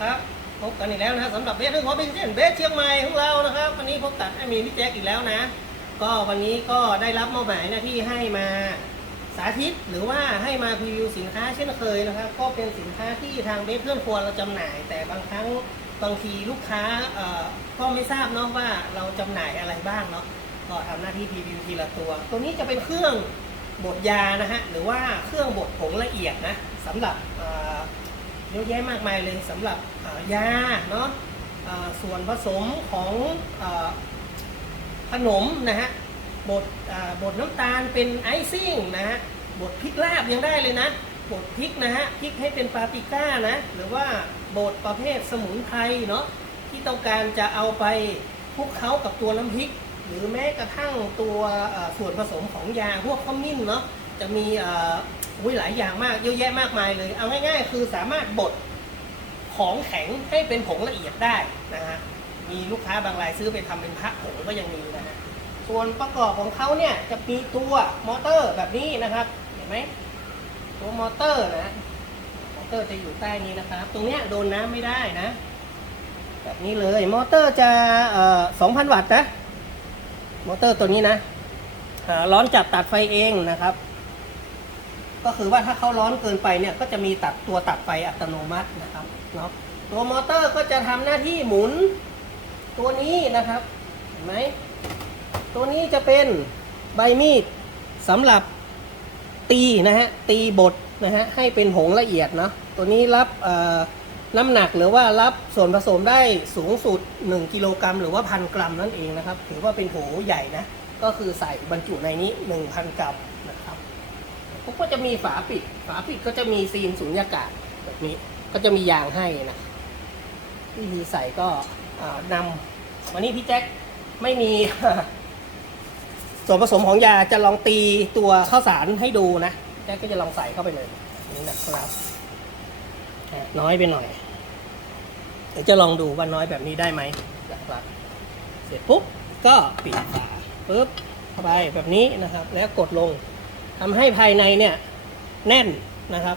ครับพบกันอีกแล้วนะครับสำหรับเบสเรื่องของเป็นเช่นเบสเชียงใหม่ของเรานะครับ วันนี้พบกับแอมีพี่แจ็คอีกแล้วนะ ก็วันนี้ก็ได้รับมอบหมายหน้าที่ให้มาสาธิตหรือว่าให้มาพรีวิวสินค้าเช่นเคยนะครับ ก็เป็นสินค้าที่ทางเบสเพื่อนครัวเราจำหน่าย แต่บางครั้งบางทีลูกค้าเอ่อก็ไม่ทราบเนาะว่าเราจำหน่ายอะไรบ้างเนาะก็ทำหน้าที่พรีวิวทีละตัว ตัวนี้จะเป็นเครื่องบดยานะฮะหรือว่าเครื่องบดผงละเอียดนะสำหรับ ยอะแยะมากมายเลยสำหรับยาเนาะส่วนผสมของอขนมนะฮะบดบดน้ำตาลเป็นไอซิ่งนะฮะบดพริกลาบยังได้เลยนะบดพริกนะฮะพริกให้เป็นปาปิก้านะหรือว่าบดประเภทสมุนไพรเนาะที่ต้องการจะเอาไปคลุกเคล้ากับตัวน้ำพริก หรือแม้กระทั่งตัวส่วนผสมของยาพวกขมิ้นเนาะจะมี อุ้ยหลายอย่างมากเยอะแยะมากมายเลย เอาง่ายๆ คือสามารถบดของแข็งให้เป็นผงละเอียดได้นะฮะ มีลูกค้าบางรายซื้อไปทำเป็นพระผงก็ยังมีนะฮะ ส่วนประกอบของเขาเนี่ยจะมีตัวมอเตอร์แบบนี้นะครับ เห็นไหมตัวมอเตอร์นะ มอเตอร์จะอยู่ใต้นี้นะครับ ตรงเนี้ยโดนน้ำไม่ได้นะ แบบนี้เลย มอเตอร์จะเอ่อ2,000วัตต์นะ มอเตอร์ตัวนี้นะร้อนจับตัดไฟเองนะครับ ก็คือว่าถ้าเขาร้อนเกินไปเนี่ยก็จะมีตัดตัวตัดไฟอัตโนมัตินะครับเนาะตัวมอเตอร์ก็จะทำหน้าที่หมุนตัวนี้นะครับเห็นไหมตัวนี้จะเป็นใบมีดสำหรับตีนะฮะตีบดนะฮะให้เป็นผงละเอียดเนาะตัวนี้รับน้ำหนักหรือว่ารับส่วนผสมได้สูงสุด 1 กิโลกรัม หรือว่าพันกรัมนั่นเองนะครับ ถือว่าเป็นโถใหญ่นะ ก็คือใส่บรรจุในนี้ 1,000 กรัมนะ ครับพวกก็จะมีฝาปิด ฝาปิดก็จะมีซีนสูญญากาศแบบนี้ ก็จะมียางให้นะวิธีใส่ก็นำวันนี้พี่แจ็คไม่มี ส่วนผสมของยาจะลองตีตัวข้าวสารให้ดูนะแจ็คก็จะลองใส่เข้าไปเลยนี่นะครับน้อยไปหน่อยเดี๋ยวจะลองดูว่าน้อยแบบนี้ได้ไหมนะครับเสร็จปุ๊บก็ปิดฝาปุ๊บเข้าไปแบบนี้นะครับ แล้วกดลง ทำให้ภายในเนี่ยแน่นนะครับ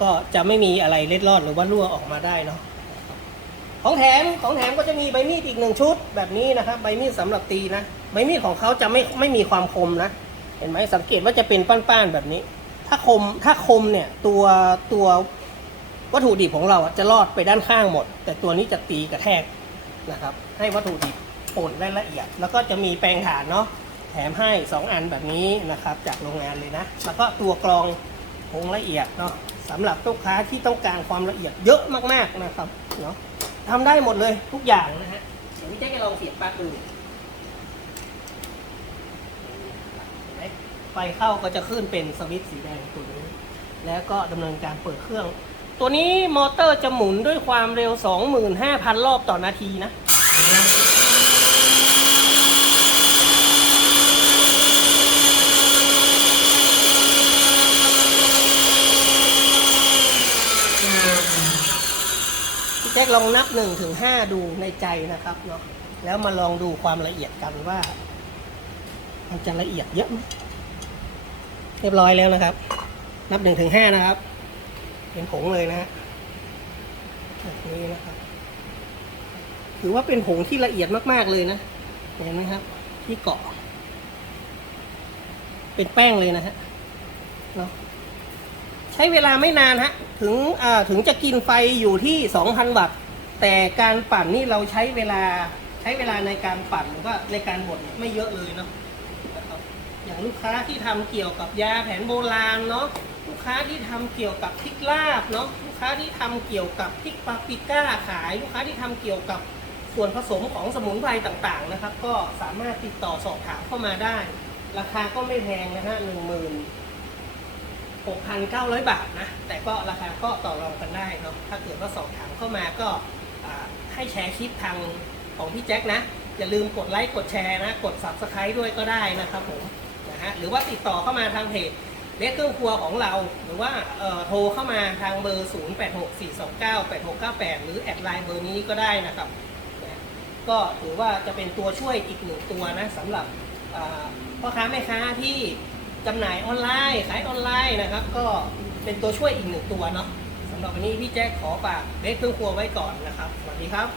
ก็จะไม่มีอะไรเล็ดลอดหรือว่ารั่วออกมาได้เนาะของแถมของแถมก็จะมีใบมีดอีกหนึ่งชุดแบบนี้นะครับ ใบมีดสำหรับตีนะใบมีดของเขาจะไม่ไม่มีความคมนะ เห็นไหมสังเกตว่าจะเป็นป้านๆแบบนี้ ถ้าคมถ้าคมเนี่ยตัวตัววัตถุดิบของเราจะลอดไปด้านข้างหมด แต่ตัวนี้จะตีกระแทกนะครับ ให้วัตถุดิบป่นได้ละเอียด แล้วก็จะมีแปรงฐานเนาะ แถมให้ 2 อันแบบนี้นะครับจากโรงงานเลยนะ แล้วก็ตัวกรองผงละเอียดเนาะสำหรับลูกค้าที่ต้องการความละเอียดเยอะมากๆนะครับเนาะทำได้หมดเลยทุกอย่างนะฮะเดี๋ยวพี่แจ๊คจะลองเสียบปลั๊กดูเห็นไหมไฟเข้าก็จะขึ้นเป็นสวิตช์สีแดงตัวนี้ แล้วก็ดำเนินการเปิดเครื่อง ตัวนี้มอเตอร์จะหมุนด้วยความเร็ว 25,000 รอบต่อนาทีนะ พี่แจ็คลองนับหนึ่งถึงห้าดูในใจนะครับเนาะแล้วมาลองดูความละเอียดกันว่า มันจะละเอียดเยอะไหมเรียบร้อยแล้วนะครับ นับหนึ่งถึงห้านะครับ เป็นผงเลยนะฮะแบบนี้นะครับถือว่าเป็นผงที่ละเอียดมากๆเลยนะเห็นไหมครับ ที่เกาะ เป็นแป้งเลยนะฮะเนาะ ใช้เวลาไม่นานฮะถึงถึงจะกินไฟอยู่ที่ 2,000 วัตต์ แต่การปั่นนี่เราใช้เวลาใช้เวลาในการปั่นหรือว่าในการบดไม่เยอะเลยเนาะอย่างลูกค้าที่ทำเกี่ยวกับยาแผนโบราณเนาะลูกค้าที่ทำเกี่ยวกับพริกลาบเนาะลูกค้าที่ทำเกี่ยวกับพริกปาปริก้าขาย ลูกค้าที่ทำเกี่ยวกับส่วนผสมของสมุนไพรต่างๆนะครับ ก็สามารถติดต่อสอบถามเข้ามาได้ ราคาก็ไม่แพงนะฮะหนึ่งหมื่น 6,900 บาทนะ แต่ก็ราคาก็ต่อรองกันได้เนาะ ถ้าเกิดว่าสอบถามเข้ามาก็ให้แชร์คลิปทางของพี่แจ็คนะ อย่าลืมกดไลค์กดแชร์นะ กด subscribe ด้วยก็ได้นะครับผมนะฮะหรือว่าติดต่อเข้ามาทางเพจเล็กเครื่องครัวของเรา หรือว่าโทรเข้ามาทางเบอร์ 0864298698 หรือแอดไลน์เบอร์นี้ก็ได้นะครับนะก็ถือว่าจะเป็นตัวช่วยอีกหนึ่งตัวนะสำหรับพ่อค้าแม่ค้าที่ จำหน่ายออนไลน์ขายออนไลน์นะครับ ก็เป็นตัวช่วยอีกหนึ่งตัวเนาะสำหรับวันนี้พี่แจ็คขอฝากเบสเครื่องครัวไว้ก่อนนะครับสวัสดีครับ